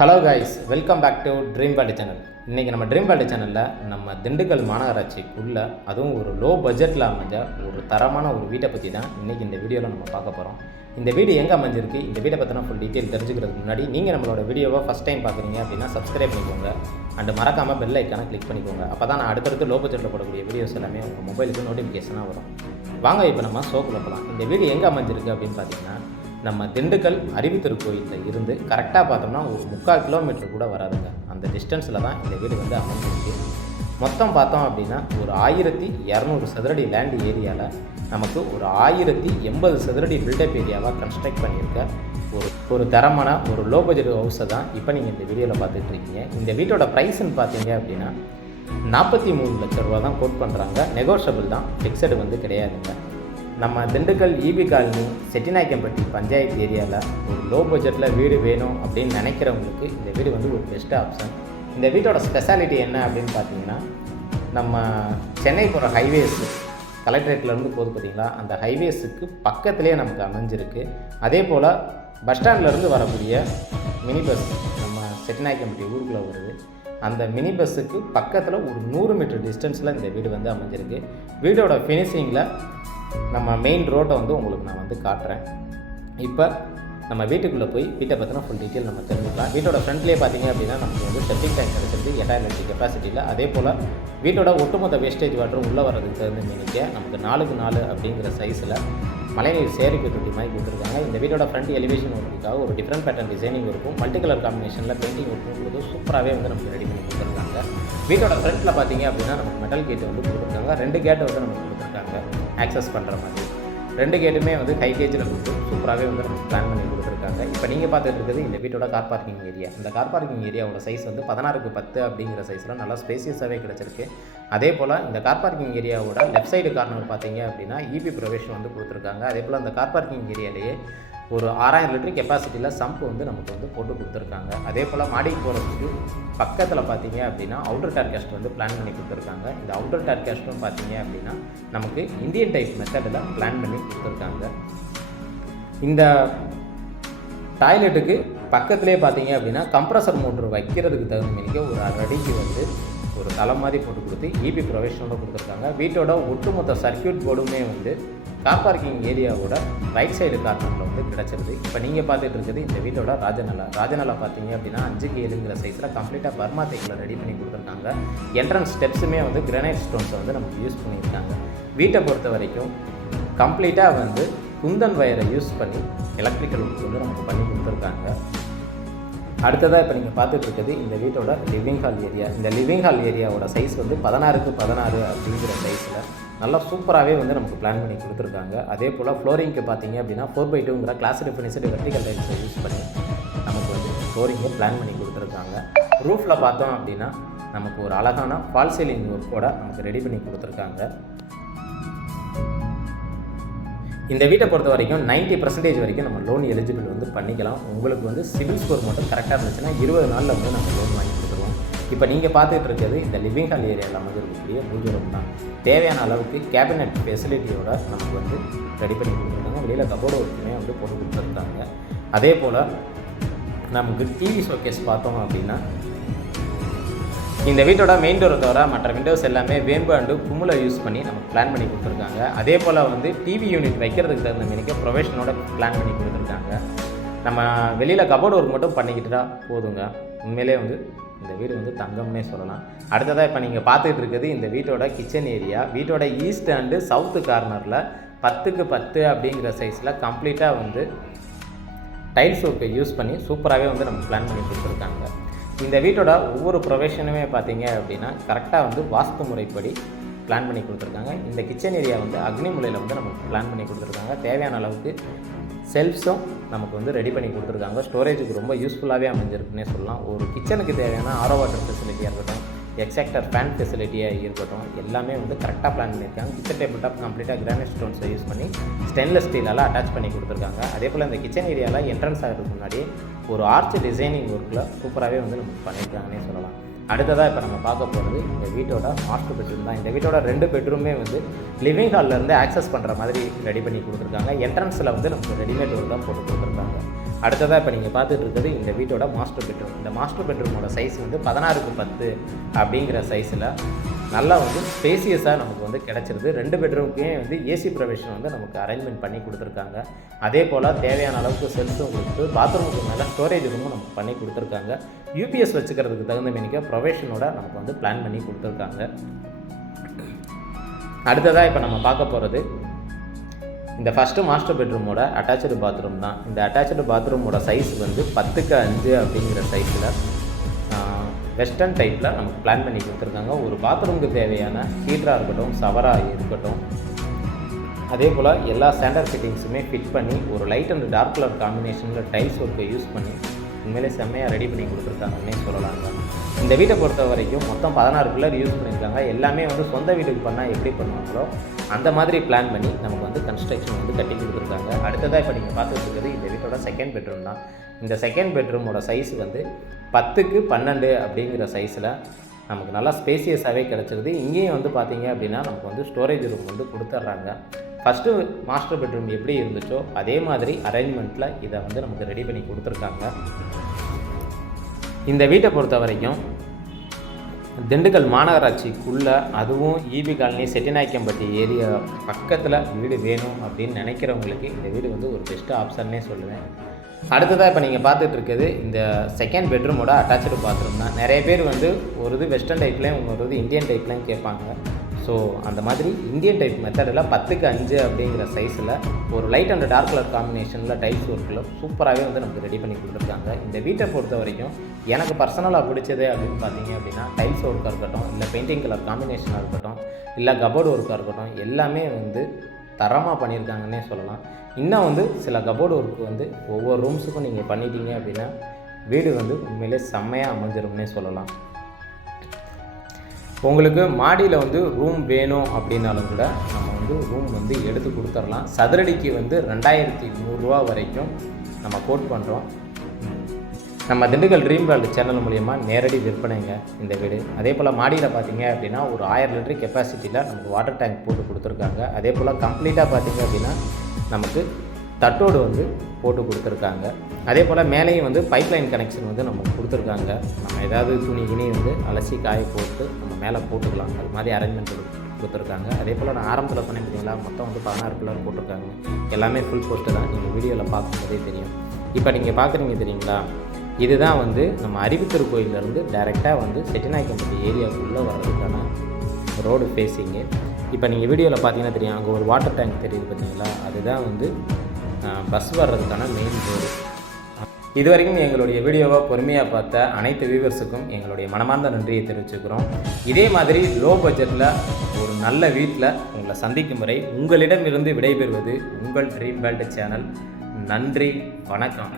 Hello guys, welcome back to dream world channel. இன்றைக்கி நம்ம dream world சேனலில் நம்ம திண்டுக்கல் மாநகராட்சிக்குள்ளே அதுவும் ஒரு லோ பட்ஜெட்டில் அமைஞ்ச ஒரு தரமான ஒரு வீட்டை பற்றி தான் இன்றைக்கி இந்த வீடியோவில் நம்ம பார்க்க போகிறோம். இந்த வீடு எங்கே அமைஞ்சிருக்கு, இந்த வீட்டை பற்றின ஃபுல் டீட்டெயில் தெரிஞ்சுக்கிறதுக்கு முன்னாடி நீங்கள் நம்மளோட வீடியோவை ஃபஸ்ட் டைம் பார்க்குறீங்க அப்படின்னா சப்ஸ்கிரைப் பண்ணிக்கோங்க அண்ட் மறக்காமல் பெல் ஐக்கானை கிளிக் பண்ணிக்கோங்க. அப்போ தான் நான் அடுத்தடுத்து லோ பட்ஜெட்டில் போடக்கூடிய வீடியோஸ் எல்லாமே உங்கள் மொபைலுக்கு நோட்டிஃபிகேஷனாக வரும். வாங்க இப்போ நம்ம ஷோக்குள்ள போகலாம். இந்த வீடு எங்கே அமைஞ்சிருக்கு அப்படின்னு பார்த்தீங்கன்னா நம்ம திண்டுக்கல் அறிவுத்திருக்கோயிலில் இருந்து கரெக்டாக பார்த்தோம்னா ஒரு 3/4 கிலோமீட்டர் கூட வராதுங்க. அந்த டிஸ்டன்ஸில் தான் இந்த வீடு வந்து அமைஞ்சிருக்கு. மொத்தம் பார்த்தோம் அப்படின்னா ஒரு 1200 சதுரடி லேண்ட் ஏரியாவில் நமக்கு ஒரு 1080 சதுரடி பில்டப் ஏரியாவாக கன்ஸ்ட்ரக்ட் பண்ணியிருக்க ஒரு தரமான ஒரு லோ பட்ஜெட் ஹவுஸை தான் இப்போ நீங்கள் இந்த வீடியோவில் பார்த்துட்டு இருக்கீங்க. இந்த வீட்டோட ப்ரைஸ்ன்னு பார்த்தீங்க அப்படின்னா 43 லட்ச ரூபா தான் கோட் பண்ணுறாங்க. நெகோஷியபிள் தான், ஃபிக்ஸடு வந்து கிடையாதுங்க. நம்ம திண்டுக்கல் இபி காலனி செட்டிநாயக்கம்பட்டி பஞ்சாயத்து ஏரியாவில் ஒரு லோ பட்ஜெட்டில் வீடு வேணும் அப்படின்னு நினைக்கிறவங்களுக்கு இந்த வீடு வந்து ஒரு பெஸ்ட் ஆப்ஷன். இந்த வீட்டோட ஸ்பெஷாலிட்டி என்ன அப்படின்னு பார்த்தீங்கன்னா, நம்ம சென்னை போகிற ஹைவேஸ் கலெக்டரேட்லேருந்து போகுது பார்த்திங்களா, அந்த ஹைவேஸுக்கு பக்கத்துலேயே நமக்கு அமைஞ்சிருக்கு. அதே போல் பஸ் ஸ்டாண்ட்லேருந்து வரக்கூடிய மினி பஸ் நம்ம செட்டிநாயக்கம்பட்டி ஊருக்குள்ளே வருது. அந்த மினி பஸ்ஸுக்கு பக்கத்தில் ஒரு 100 மீட்டர் டிஸ்டன்ஸில் இந்த வீடு வந்து அமைஞ்சிருக்கு. வீடோட ஃபினிஷிங்கில் நம்ம மெயின் ரோட்டை வந்து உங்களுக்கு நான் வந்து காட்டுறேன். இப்போ நம்ம வீட்டுக்குள்ளே போய் வீட்டை பற்றின ஃபுல் டீட்டெயில் நம்ம தெரிஞ்சுக்கலாம். வீட்டோட ஃப்ரண்ட்லேயே பார்த்தீங்க அப்படின்னா நமக்கு வந்து செப்டிக் டேங்க் கிடைச்சிருக்கு 8000 லிட்டர் கெப்பாசிட்டியில். அதே போல் வீட்டோட ஒட்டுமொத்த வேஸ்டேஜ் வாட்டர் உள்ளே வர்றதுக்கு தகுந்த மீனிக்க நமக்கு 4x4 அப்படிங்கிற சைஸில் மழைநீர் சேரிப்பு தொட்டி மாதிரி கொடுத்துருக்காங்க. இந்த வீட்டோட ஃப்ரண்ட் எலிவேஷன் ஒர்க்குக்காக ஒரு டிஃப்ரெண்ட் பேட்டர்ன் டிசைனிங் இருக்கும், மல்டி கலர் காம்பினேஷனில் பெயிண்டிங் ஒர்க்கும் கொடுத்து சூப்பராகவே வந்து நமக்கு ரெடி பண்ணி கொடுத்துருக்காங்க. வீட்டோட ஃப்ரண்ட்டில் பார்த்தீங்க அப்படின்னா நமக்கு மெட்டல் கேட் வந்து கொடுத்துருக்காங்க. 2 கேட்டை வந்து நமக்கு கொடுத்துருக்காங்க ஆக்சஸ் பண்ணுற மாதிரி. 2 கேட்டுமே வந்து ஹை கேஜில் கொடுத்து சூப்பராகவே வந்து நமக்கு பிளான் பண்ணி கொடுத்துருக்காங்க. இப்போ நீங்கள் பார்த்துட்டு இருக்கிறது இந்த வீட்டோட கார் பார்க்கிங் ஏரியா. இந்த கார் பார்க்கிங் ஏரியாவோட சைஸ் வந்து 16x10 அப்படிங்கிற சைஸில் நல்லா ஸ்பேசியஸாகவே கிடச்சிருக்கு. அதே போல் இந்த கார் பார்க்கிங் ஏரியாவோட லெஃப்ட் சைடு கார்னர் பார்த்தீங்க அப்படின்னா இபி ப்ரொவிஷன் வந்து கொடுத்துருக்காங்க. அதே போல் அந்த கார் பார்க்கிங் ஏரியாலேயே ஒரு 6000 லிட்டர் கெப்பாசிட்டியில் சம்ப் வந்து நமக்கு வந்து போட்டு கொடுத்துருக்காங்க. அதே போல் மாடிக்கு போகிறதுக்கு பக்கத்தில் பார்த்தீங்க அப்படின்னா அவுட்டர் டேர் கேஸ்ட் வந்து பிளான் பண்ணி கொடுத்துருக்காங்க. இந்த அவுட்டர் டேர் கேஸ்ட்டும் பார்த்தீங்க அப்படின்னா நமக்கு இந்தியன் டைப் மெத்தடில் பிளான் பண்ணி கொடுத்துருக்காங்க. இந்த டாய்லெட்டுக்கு பக்கத்துலேயே பார்த்தீங்க அப்படின்னா கம்ப்ரஸர் மோட்ரு வைக்கிறதுக்கு தகுந்த மாரிக்க ஒரு 1 அடிக்கு வந்து ஒரு தளம் மாதிரி போட்டு கொடுத்து இபி ப்ரொவிஷனோட கொடுத்துருக்காங்க. வீட்டோட ஒட்டுமொத்த சர்க்கியூட் போர்டுமே வந்து கார் பார்க்கிங் ஏரியாவோட ரைட் சைடு கார்னரில் வந்து கிடச்சிருது. இப்போ நீங்கள் பார்த்துட்டு இருக்குது இந்த வீட்டோட ராஜநலா பார்த்தீங்க அப்படின்னா 5x7 சைஸில் கம்ப்ளீட்டாக பர்மா தேக்கில் ரெடி பண்ணி கொடுத்துருக்காங்க. என்ட்ரன்ஸ் ஸ்டெப்ஸுமே வந்து கிரானைட் ஸ்டோன்ஸை வந்து நமக்கு யூஸ் பண்ணியிருக்காங்க. வீட்டை பொறுத்த வரைக்கும் கம்ப்ளீட்டாக வந்து குந்தன் வயரை யூஸ் பண்ணி எலக்ட்ரிக்கல் ஒர்க் வந்து நமக்கு பண்ணி கொடுத்துருக்காங்க. அடுத்ததாக இப்போ நீங்கள் பார்த்துட்டு இருக்குது இந்த வீட்டோட லிவிங் ஹால் ஏரியா. இந்த லிவிங் ஹால் ஏரியாவோட சைஸ் வந்து 16x16 அப்படிங்கிற சைஸில் நல்லா சூப்பராகவே வந்து நமக்கு பிளான் பண்ணி கொடுத்துருக்காங்க. அதே போல் ஃப்ளோரிங்க்கு பார்த்தீங்க அப்படின்னா 4x2ங்கிற கிளாஸிடு ஃபினிஷ்டு வெர்டிகல் டைல்ஸை யூஸ் பண்ணி நமக்கு வந்து ஃப்ளோரிங்கை பிளான் பண்ணி கொடுத்துருக்காங்க. ரூஃபில் பார்த்தோம் அப்படின்னா நமக்கு ஒரு அழகான ஃபால் சீலிங் ஒர்க்கோட நமக்கு ரெடி பண்ணி கொடுத்துருக்காங்க. இந்த வீட்டை பொறுத்த வரைக்கும் 90% வரைக்கும் நம்ம லோன் எலிஜிபிள் வந்து பண்ணிக்கலாம். உங்களுக்கு வந்து சிபில் ஸ்கோர் மட்டும் கரெக்டாக இருந்துச்சுன்னா 20 நாளில் வந்து நம்ம லோன் வாங்கி கொடுத்துருவோம். இப்போ நீங்கள் பார்த்துட்டு இருக்கிறது இந்த லிவிங் ஹால் ஏரியாவில் அமைஞ்சிருக்கக்கூடிய பூஜை ரூம் தான். தேவையான அளவுக்கு கேபினட் ஃபெசிலிட்டியோட நமக்கு வந்து ரெடி பண்ணி கொடுத்துருக்காங்க. வெளியில் கபோர்டு ஒர்க்குமே வந்து போட்டு கொடுத்துருக்காங்க. அதே போல் நமக்கு டிவி ஷோகேஸ் பார்த்தோம் அப்படின்னா இந்த வீட்டோட மெயின் டோரை தவிர மற்ற விண்டோஸ் எல்லாமே வேம்பு அண்டு குமுலை யூஸ் பண்ணி நமக்கு பிளான் பண்ணி கொடுத்துருக்காங்க. அதே போல் வந்து டிவி யூனிட் வைக்கிறதுக்கு தகுந்த மாரிக்க ப்ரொஃபஷனோட பிளான் பண்ணி கொடுத்துருக்காங்க. நம்ம வெளியில் கபோர்டு ஒர்க் மட்டும் பண்ணிக்கிட்டுனா போதுங்க. உண்மையிலே வந்து இந்த வீடு வந்து தங்கம்னே சொல்லலாம். அடுத்ததாக இப்போ நீங்கள் பார்த்துட்டு இருக்குது இந்த வீட்டோட கிச்சன் ஏரியா. வீட்டோட ஈஸ்ட் அண்டு சவுத்து கார்னரில் 10x10 அப்படிங்கிற சைஸில் கம்ப்ளீட்டாக வந்து டைல்ஸ் ஒர்க்கை யூஸ் பண்ணி சூப்பராகவே வந்து நம்ம பிளான் பண்ணி கொடுத்துருக்காங்க. இந்த வீட்டோட ஒவ்வொரு ப்ரொவிஷனுமே பார்த்தீங்க அப்படின்னா கரெக்டாக வந்து வாஸ்து முறைப்படி பிளான் பண்ணி கொடுத்துருக்காங்க. இந்த கிச்சன் ஏரியா வந்து அக்னி முறையில் வந்து நமக்கு பிளான் பண்ணி கொடுத்துருக்காங்க. தேவையான அளவுக்கு செல்ஃப்ஸும் நமக்கு வந்து ரெடி பண்ணி கொடுத்துருக்காங்க. ஸ்டோரேஜுக்கு ரொம்ப யூஸ்ஃபுல்லாகவே அமைஞ்சிருக்குன்னே சொல்லலாம். ஒரு கிச்சனுக்கு தேவையான ஆரோ வாட்டர் ஃபெசிலிட்டியாக இருக்கட்டும், எக்ஸாக்டர் ஃபேன் ஃபெசிலிட்டியாக இருக்கட்டும், எல்லாமே வந்து கரெக்டாக பிளான் பண்ணியிருக்காங்க. கிச்சன் டேபிள் டாப் கம்ப்ளீட்டாக கிரானைட் ஸ்டோன்ஸை யூஸ் பண்ணி ஸ்டெயின்லெஸ் ஸ்டீலால் அட்டாச் பண்ணி கொடுத்துருக்காங்க. அதே போல் இந்த கிச்சன் ஏரியாவில் என்ட்ரன்ஸ் ஆகிறதுக்கு முன்னாடி ஒரு ஆர்ச் டிசைனிங் ஒர்க்கில் சூப்பராகவே வந்து நமக்கு பண்ணியிருக்காங்கன்னே சொல்லலாம். அடுத்ததாக இப்போ நம்ம பார்க்க போகிறது இந்த வீட்டோட மாஸ்டர் பெட்ரூம் தான். இந்த வீட்டோட 2 பெட்ரூமே வந்து லிவிங் ஹால்லேருந்து ஆக்சஸ் பண்ணுற மாதிரி ரெடி பண்ணி கொடுத்துருக்காங்க. என்ட்ரன்ஸில் வந்து நமக்கு ரெடிமேட் ஒர்க் தான் போட்டு கொடுத்துருக்காங்க. அடுத்ததாக இப்போ நீங்கள் பார்த்துட்டு இருக்கிறது இந்த வீட்டோட மாஸ்டர் பெட்ரூம். இந்த மாஸ்டர் பெட்ரூமோட சைஸ் வந்து 16x10 அப்படிங்கிற சைஸில் நல்லா வந்து ஸ்பேசியஸாக நமக்கு வந்து கிடச்சிருது. 2 பெட்ரூமுக்கே வந்து ஏசி ப்ரொவிஷன் வந்து நமக்கு அரேஞ்ச்மெண்ட் பண்ணி கொடுத்துருக்காங்க. அதே போல் தேவையான அளவுக்கு செல்ஸும் கொடுத்து பாத்ரூமுக்கு மேலே ஸ்டோரேஜ் ரூமும் நமக்கு பண்ணி கொடுத்துருக்காங்க. யூபிஎஸ் வச்சுக்கிறதுக்கு தகுந்த மேனிக்க ப்ரொவிஷனோட நமக்கு வந்து பிளான் பண்ணி கொடுத்துருக்காங்க. அடுத்ததாக இப்போ நம்ம பார்க்க போகிறது இந்த ஃபஸ்ட்டு மாஸ்டர் பெட்ரூமோட அட்டாச்சு பாத்ரூம் தான். இந்த அட்டாச்சு பாத்ரூமோட சைஸ் வந்து 10x5 அப்படிங்கிற சைஸில் வெஸ்டர்ன் டைப்பில் நமக்கு பிளான் பண்ணி கொடுத்துருக்காங்க. ஒரு பாத்ரூமுக்கு தேவையான ஹீட்டராக இருக்கட்டும், ஷவராக இருக்கட்டும், அதே போல் எல்லா ஸ்டாண்டர்ட் ஃபிட்டிங்ஸுமே ஃபிட் பண்ணி ஒரு லைட் அண்ட் டார்க் கலர் காம்பினேஷனில் டைல்ஸ் ஒர்க்கை யூஸ் பண்ணி உண்மையிலே செம்மையாக ரெடி பண்ணி கொடுத்துருக்காங்கன்னே சொல்லலாங்க. இந்த வீட்டை பொறுத்த வரைக்கும் மொத்தம் 16 பில்லர் யூஸ் பண்ணியிருக்காங்க. எல்லாமே வந்து சொந்த வீட்டுக்கு பண்ணால் எப்படி பண்ணுவாங்களோ அந்த மாதிரி பிளான் பண்ணி நமக்கு வந்து கன்ஸ்ட்ரக்ஷன் வந்து கட்டி கொடுத்துருக்காங்க. அடுத்ததாக இப்போ நீங்கள் பார்த்துட்டு இருக்கிறது இந்த வீட்டோட செகண்ட் பெட்ரூம் தான். இந்த செகண்ட் பெட்ரூமோட சைஸ் வந்து 10x12 அப்படிங்கிற சைஸில் நமக்கு நல்லா ஸ்பேசியஸாகவே கிடச்சிருது. இங்கேயும் வந்து பார்த்திங்க அப்படின்னா நமக்கு வந்து ஸ்டோரேஜ் ரூம் வந்து கொடுத்துட்றாங்க. ஃபஸ்ட்டு மாஸ்டர் பெட்ரூம் எப்படி இருந்துச்சோ அதே மாதிரி அரேஞ்ச்மெண்ட்டில் இதை வந்து நமக்கு ரெடி பண்ணி கொடுத்துருக்காங்க. இந்த வீட்டை பொறுத்த வரைக்கும் திண்டுக்கல் மாநகராட்சிக்குள்ளே, அதுவும் ஈபி காலனி, செட்டிநாயக்கம்பட்டி ஏரியா பக்கத்தில் வீடு வேணும் அப்படின்னு நினைக்கிறவங்களுக்கு இந்த வீடு வந்து ஒரு பெஸ்ட்டு ஆப்ஷன்னே சொல்லுவேன். அடுத்ததாக இப்போ நீங்கள் பார்த்துட்டு இருக்கிறது இந்த செகண்ட் பெட்ரூமோட அட்டாச்சு பாத்ரூம் தான். நிறைய பேர் வந்து ஒரு இது வெஸ்டர்ன் டைப்லேயும் இன்னொரு இது இந்தியன் டைப்லேயும் கேட்பாங்க. ஸோ அந்த மாதிரி இந்தியன் டைப் மெத்தடில் 10x5 அப்படிங்கிற சைஸில் ஒரு லைட் அண்ட் டார்க் கலர் காம்பினேஷனில் டைல்ஸ் ஒர்க்கில் சூப்பராகவே வந்து நமக்கு ரெடி பண்ணி கொடுத்துருக்காங்க. இந்த வீட்டை பொறுத்த வரைக்கும் எனக்கு பர்சனலாக பிடிச்சது அப்படின்னு பார்த்தீங்க அப்படின்னா டைல்ஸ் ஒர்க்காக இருக்கட்டும், இல்லை பெயிண்டிங் கலர் காம்பினேஷனாக இருக்கட்டும், இல்லை கபோர்டு ஒர்க்காக இருக்கட்டும், எல்லாமே வந்து தரமாக பண்ணியிருக்காங்கன்னே சொல்லலாம். இன்னும் வந்து சில கபோர்டு ஒர்க்கு வந்து ஒவ்வொரு ரூம்ஸுக்கும் நீங்கள் பண்ணிட்டீங்க அப்படின்னா வீடு வந்து உண்மையிலே செம்மையாக அமைஞ்சிரும்னே சொல்லலாம். உங்களுக்கு மாடியில் வந்து ரூம் வேணும் அப்படின்னாலும் கூட நம்ம வந்து ரூம் வந்து எடுத்து கொடுத்துடலாம். சதுரடிக்கு வந்து 2100 ரூபா வரைக்கும் நம்ம கோட் பண்ணுறோம். நம்ம திண்டுக்கல் ட்ரீம் வேர்ல்டு சேனல் மூலிமா நேரடி விற்பனைங்க இந்த வீடு. அதே போல் மாடியில் பார்த்தீங்க அப்படின்னா ஒரு 1000 லிட்டர் கெப்பாசிட்டியில் நமக்கு வாட்டர் டேங்க் போட்டு கொடுத்துருக்காங்க. அதே போல் கம்ப்ளீட்டாக பார்த்தீங்க அப்படின்னா நமக்கு தட்டோடு வந்து போட்டு கொடுத்துருக்காங்க. அதே போல் மேலேயும் வந்து பைப்லைன் கனெக்ஷன் வந்து நமக்கு கொடுத்துருக்காங்க. நம்ம ஏதாவது துணி கிணி வந்து அலசி காய போட்டு நம்ம மேலே போட்டுக்கலாம். அது மாதிரி அரேஞ்ச்மெண்ட் கொடுத்துருக்காங்க. அதே போல் நான் ஆரம்பத்தில் சொன்னேன் பார்த்தீங்களா, மொத்தம் வந்து 16 பில்லர் போட்டிருக்காங்க. எல்லாமே ஃபுல் போஸ்ட்டு தான். நீங்கள் வீடியோவில் பார்க்கும்போதே தெரியும். இப்போ நீங்கள் பார்க்குறீங்க தெரியுங்களா, இதுதான் வந்து நம்ம அறிவித்தூர் கோயிலேருந்து டைரெக்டாக வந்து செட்டிநாயக்கம்பட்டி ஏரியாவுக்குள்ளே வர்றதுக்கான ரோடு ஃபேஸிங்கு. இப்போ நீங்கள் வீடியோவில் பார்த்தீங்கன்னா தெரியும், அங்கே ஒரு வாட்டர் டேங்க் தெரியுது பார்த்தீங்களா, அதுதான் வந்து பஸ் வர்றதுக்கான மெயின் ரோடு. இது வரைக்கும் எங்களுடைய வீடியோவை பொறுமையாக பார்த்த அனைத்து வியூவர்ஸுக்கும் எங்களுடைய மனமார்ந்த நன்றியை தெரிவிச்சுக்கிறோம். இதே மாதிரி லோ பட்ஜெட்டில் ஒரு நல்ல வீட்டில் உங்களை சந்திக்கும் வரை உங்களிடமிருந்து விடைபெறுவது உங்கள் ட்ரீம் வேர்ல்டு சேனல். நன்றி, வணக்கம்.